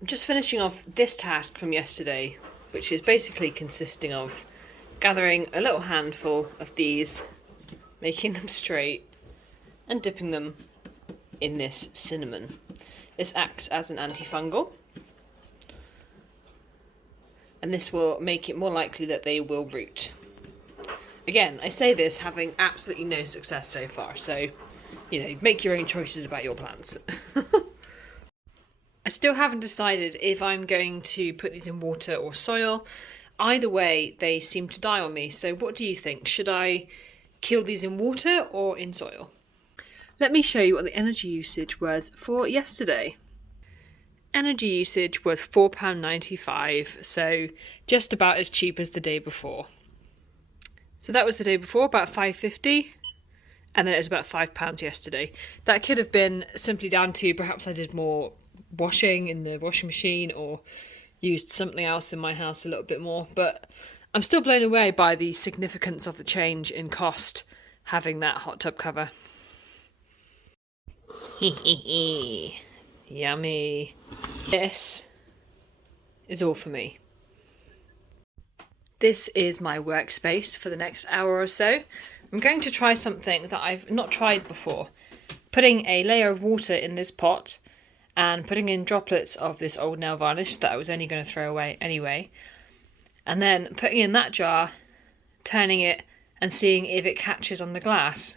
I'm just finishing off this task from yesterday, which is basically consisting of gathering a little handful of these, making them straight, and dipping them in this cinnamon. This acts as an antifungal, and this will make it more likely that they will root. Again, I say this having absolutely no success so far, so, you know, make your own choices about your plants. I still haven't decided if I'm going to put these in water or soil. Either way, they seem to die on me, so what do you think? Should I kill these in water or in soil? Let me show you what the energy usage was for yesterday. Energy usage was £4.95, so just about as cheap as the day before. So that was the day before, about £5.50, and then it was about £5 yesterday. That could have been simply down to perhaps I did more washing in the washing machine or used something else in my house a little bit more, but I'm still blown away by the significance of the change in cost having that hot tub cover. Yummy. This is all for me. This is my workspace for the next hour or so. I'm going to try something that I've not tried before. Putting a layer of water in this pot and putting in droplets of this old nail varnish that I was only going to throw away anyway. And then putting in that jar, turning it and seeing if it catches on the glass.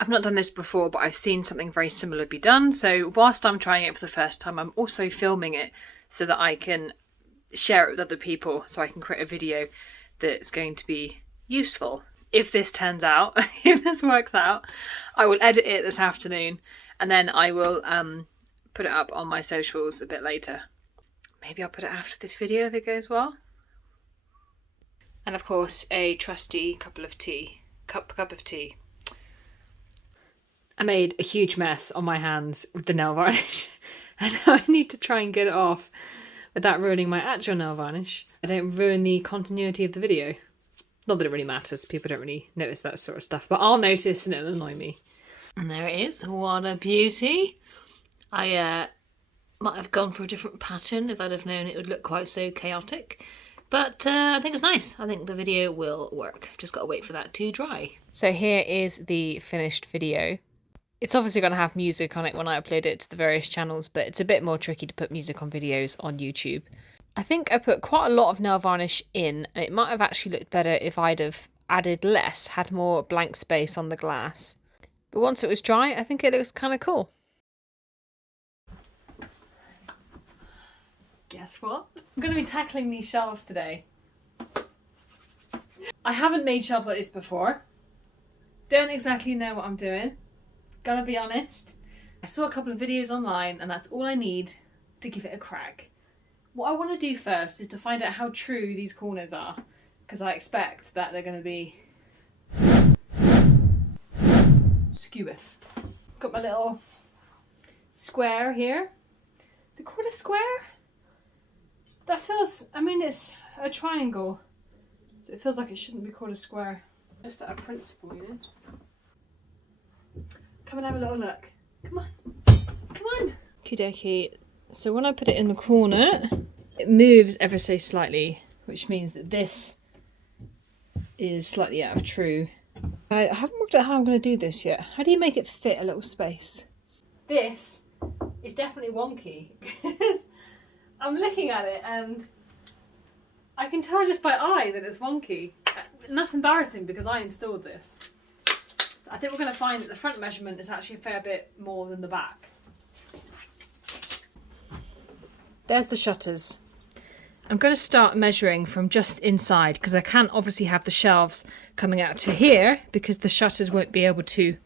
I've not done this before, but I've seen something very similar be done. So whilst I'm trying it for the first time, I'm also filming it so that I can share it with other people, so I can create a video that's going to be useful. If this turns out, if this works out, I will edit it this afternoon and then I will put it up on my socials a bit later. Maybe I'll put it after this video if it goes well. And of course, a trusty cup of tea. I made a huge mess on my hands with the nail varnish and now I need to try and get it off without ruining my actual nail varnish. I don't ruin the continuity of the video. Not that it really matters, people don't really notice that sort of stuff, but I'll notice and it'll annoy me. And there it is, what a beauty. I might have gone for a different pattern if I'd have known it would look quite so chaotic. But I think it's nice. I think the video will work. Just got to wait for that to dry. So here is the finished video. It's obviously going to have music on it when I upload it to the various channels, but it's a bit more tricky to put music on videos on YouTube. I think I put quite a lot of nail varnish in, and it might have actually looked better if I'd have added less, had more blank space on the glass. But once it was dry, I think it looks kind of cool. Guess what? I'm going to be tackling these shelves today. I haven't made shelves like this before. Don't exactly know what I'm doing. Gotta be honest. I saw a couple of videos online and that's all I need to give it a crack. What I want to do first is to find out how true these corners are, because I expect that they're going to be skewiff. Got my little square here. Is it called a square? That feels, I mean it's a triangle, so it feels like it shouldn't be called a square. Just out of principle, you know. Come and have a little look. Come on. Come on. Okie dokie. So when I put it in the corner, it moves ever so slightly, which means that this is slightly out of true. I haven't worked out how I'm going to do this yet. How do you make it fit a little space? This is definitely wonky. I'm looking at it and I can tell just by eye that it's wonky. And that's embarrassing because I installed this. I think we're going to find that the front measurement is actually a fair bit more than the back. There's the shutters. I'm going to start measuring from just inside because I can't obviously have the shelves coming out to here because the shutters won't be able to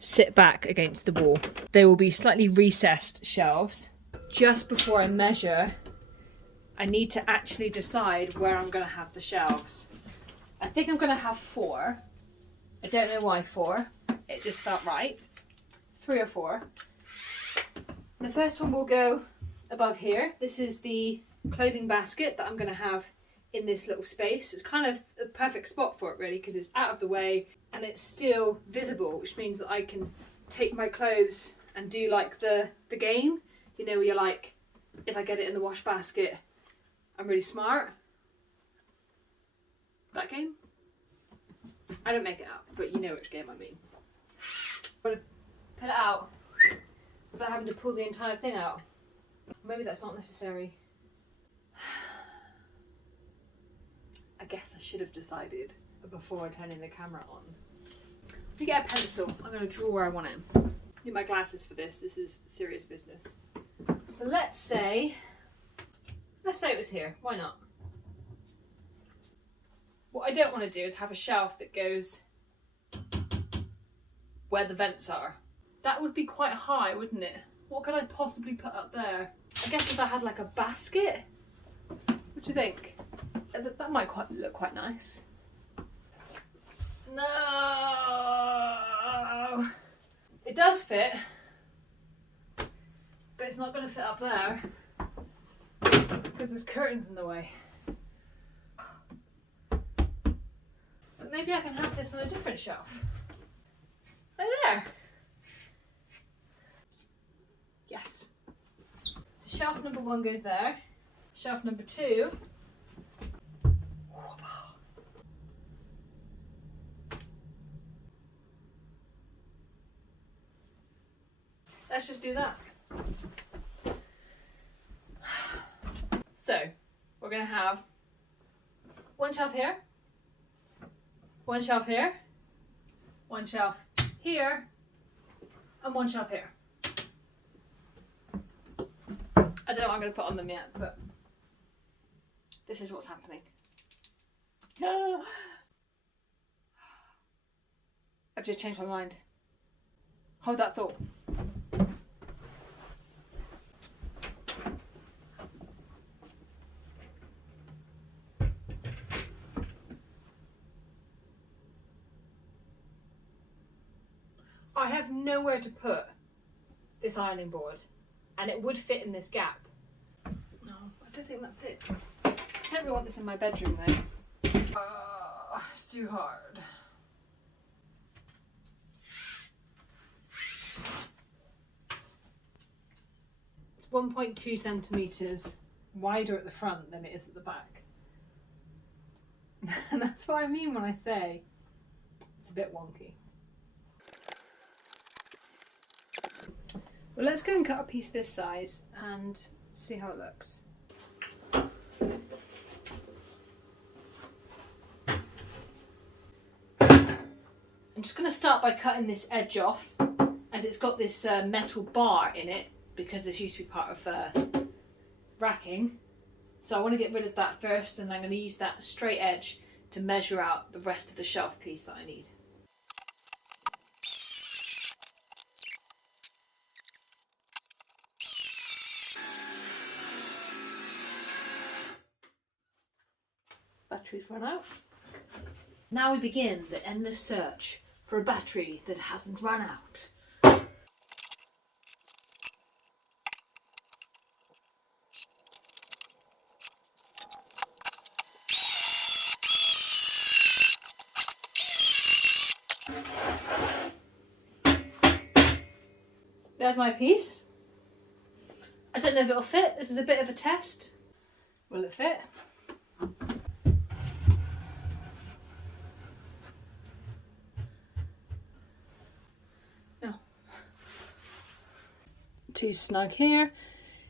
sit back against the wall. They will be slightly recessed shelves. Just before I measure, I need to actually decide where I'm going to have the shelves. I think I'm going to have 4. I don't know why 4, it just felt right. 3 or 4. The first one will go above here. This is the clothing basket that I'm going to have in this little space. It's kind of the perfect spot for it really because it's out of the way and it's still visible, which means that I can take my clothes and do like the game, you know, where you're like if I get it in the wash basket, I'm really smart. That game? I don't make it up, but you know which game I mean. I'm going to put it out without having to pull the entire thing out. Maybe that's not necessary. I guess I should have decided before turning the camera on. If you get a pencil, I'm going to draw where I want it. Need my glasses for this. This is serious business. So let's say it was here. Why not? What I don't want to do is have a shelf that goes where the vents are. That would be quite high, wouldn't it? What could I possibly put up there? I guess if I had like a basket. What do you think? That might look quite nice. No, it does fit, but it's not going to fit up there because there's curtains in the way. But maybe I can have this on a different shelf. Right there. Yes. So shelf number 1 goes there. Shelf number 2. Let's just do that. So, we're going to have 1 shelf here, 1 shelf here, 1 shelf here, and 1 shelf here. I don't know what I'm going to put on them yet, but this is what's happening. I've just changed my mind. Hold that thought. I have nowhere to put this ironing board, and it would fit in this gap. No, I don't think that's it. I don't really want this in my bedroom though. It's too hard. It's 1.2 centimetres wider at the front than it is at the back. And that's what I mean when I say it's a bit wonky. Well, let's go and cut a piece this size and see how it looks. I'm just going to start by cutting this edge off, as it's got this metal bar in it, because this used to be part of racking. So I want to get rid of that first, and I'm going to use that straight edge to measure out the rest of the shelf piece that I need. Batteries run out. Now we begin the endless search for a battery that hasn't run out. There's my piece. I don't know if it'll fit. This is a bit of a test. Will it fit? Too snug here.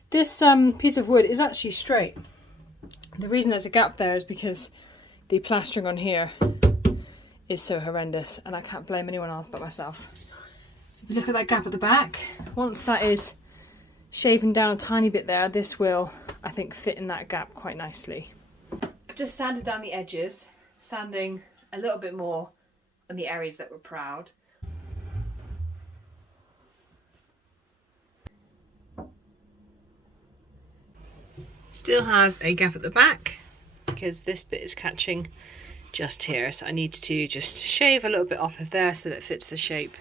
This piece of wood is actually straight. The reason there's a gap there is because the plastering on here is so horrendous, and I can't blame anyone else but myself. If you look at that gap at the back, once that is shaven down a tiny bit there, this will, I think, fit in that gap quite nicely. I've just sanded down the edges, sanding a little bit more on the areas that were proud. Still has a gap at the back because this bit is catching just here, so I need to just shave a little bit off of there so that it fits the shape.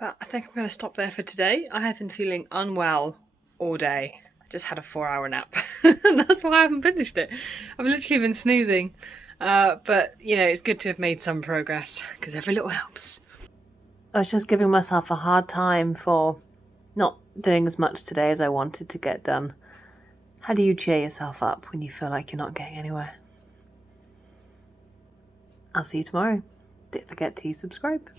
But I think I'm going to stop there for today. I have been feeling unwell all day. I just had a 4-hour nap and that's why I haven't finished it. I've literally been snoozing, but you know, it's good to have made some progress because every little helps. I was just giving myself a hard time for not doing as much today as I wanted to get done. How do you cheer yourself up when you feel like you're not getting anywhere? I'll see you tomorrow. Don't forget to subscribe.